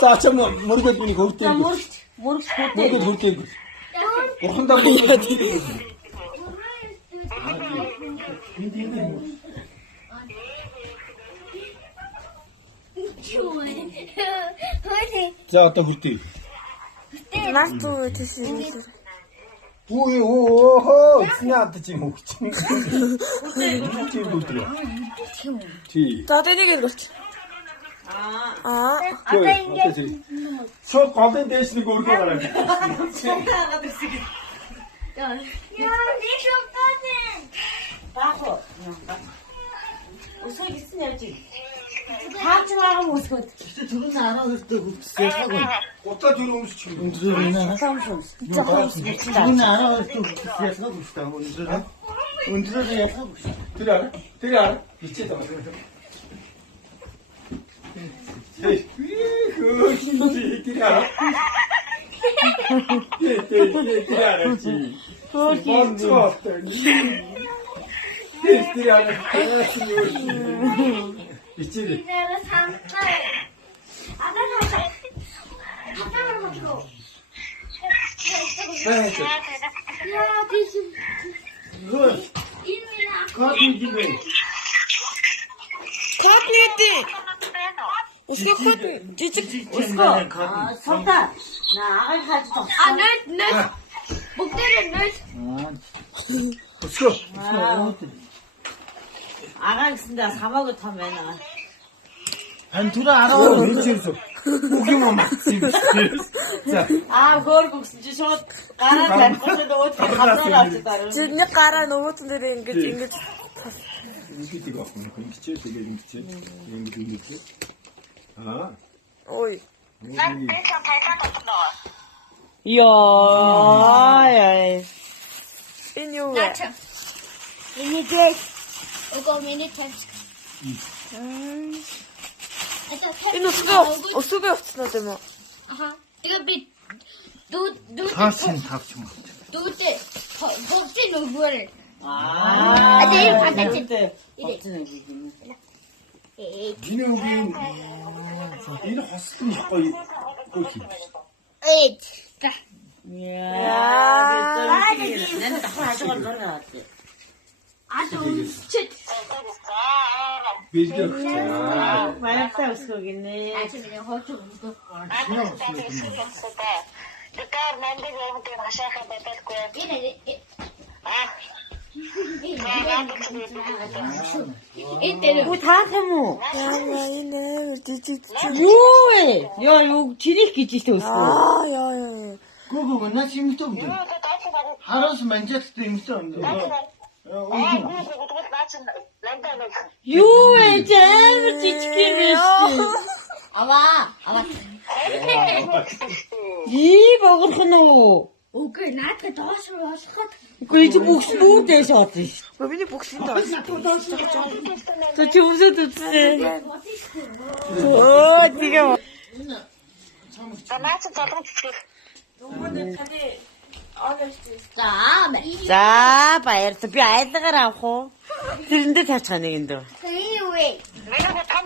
За чам мөргөд миний хөвтэй. Мөргөж хөтэй. Мөргөд хөвтэй. Бурхандаа мөргөд. За одоо хөвтэй. Нас зүү тийшээ. Үй оо снаад чи мөгч. Чи. За одоо нэг л болчих. Одоо ингэ. Шууд голын дээш нэг өргөө гараа. Яа, нэг шоктосэн. Бааху. Усаа гисэн яаж ий. Хаач байгаа мөсгөд. Гэтэ түрүүн араа өртөө хүчсээгүй. Гутаа зүрх өмсч юм. Өндөр нэ. Түрүүн араа өртөө хүчсээгүй шүү дээ. Өндөр ясаа. Тэр аа ичээд байгаа. Хей. Тэр аа. Тэр аа чи. Хөөе. Тэр аа. Ичээд. 내가 산다. 아빠가 가져. 야, 비스. Гой. 이미나. Кофе дивэй. Код нээдээ. Өсгөө код жижиг Өсгөө. Савта. На агаар хааж тоо. 아, 넷. 목대를 넷. Өсгөө. 아가 гэсэн дээр хамаагүй том байна. Хан түрүү араа Хөөе. Бүх юм амцсан. За. Хөөр гүгсэн чи шууд гараа тавьчихсан өөд хамраа авч дараа. нэг гараа нөгөөтөн дээр ингэж Ингэдэг авах юм. Ингэчээ тэгээд ингэчээ. Ингэдэг. Аа. ой. Яа. Энэ юу вэ? 미니게. 이거 미니 템스. Энэ өсгөө явцсан уу юм уу? 아하. 이거 비 누 цаасын тавч юм. 누데 법지 누구를. 내일 받았지. 이래. Миний үгийн энэ хосдон гоё юм. 에이. 자. Яа. Нэн дахин хажуугаар гаргаад. 아주 치. Бэлгэр. Баяртай өсгөөгийнэ. 아침에 호주 먹고. Дэтар нандыг өмдөө хашаахаа байдаггүй. 이때는 Үгүй таах юм уу? Яа энэ жижиг. Юу вэ? Яа юу чирих гэж ихтэй өсгөө. Яа. Гүг наа чимтэй юм. Хараас манжаалтай юмтай юм. Юу вэ? Амар жижиг юм шүү. 아마 Ий богорхон уу? 오케이 나한테 도와줘 왔어. Үгүй чи бүхс бүрдээ шоодсон шүү. Гэхдээ миний бүксэнд байгаа. Тэ чи үсэд үтсэн. Тэгээ. Наач залгаж чиг. 자, За баярлалаа. Би айлгаар авах уу? Тэрэндээ цаачихаа нэгэнд. anyway. Нэг том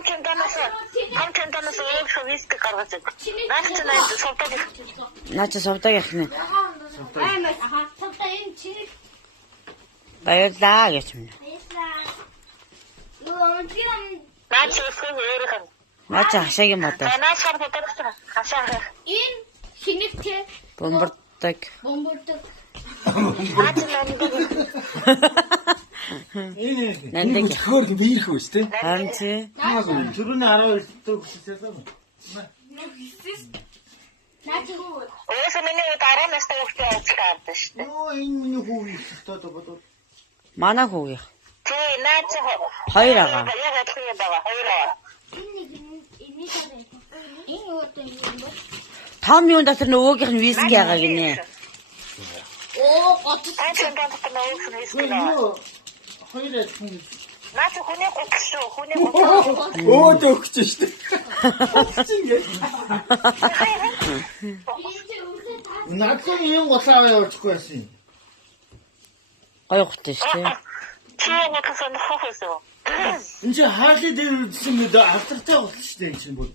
тэнданаас өөр шовист гаргаж байгаа. Наач наад сувдаг. Наач сувдаг яах нэ. 아하, 탑다인 치. Баярлаа гэж юм. 이거 지금 Наач өсгөө өөрөх. Наач хашааг юм одоо. Наач харагддаг хашаа. 인 히니테 Бомбардаг. 몸부터 Наач нандыг. Энэ Нандыг. хөөр биерх үү те? Харин чи Түрүүн араа өртөө хүчсээгүй. 나지. Өөс миний дараа нас тавьчихсан авчихсан шүү дээ. Оо энэ миний хүү ихтэй бодоод. манай хүүгийнх. Тий, наач Хоёр агаа. Яг адилхан юм байгаа. Хоёр аа. 이니 잘해. 이거 어떤 거? Том юун дотор нөгөөгийнх нь виски агаа гинэ. 오, 어떻게 Наач нандад нөөс нээсэн. Хоёр хүн. Наач хүний гуксуу, хүний гуксуу. Өөд өгч штэ. Наацсан юм госаа явуулчихгүй байсан. Гоё ухтай шүү дээ. Чи гуксуу нөхөсөө. энэ чи хаалт дээр үзсэн мэд алдартай болсон шүү дээ энэ чинь бол.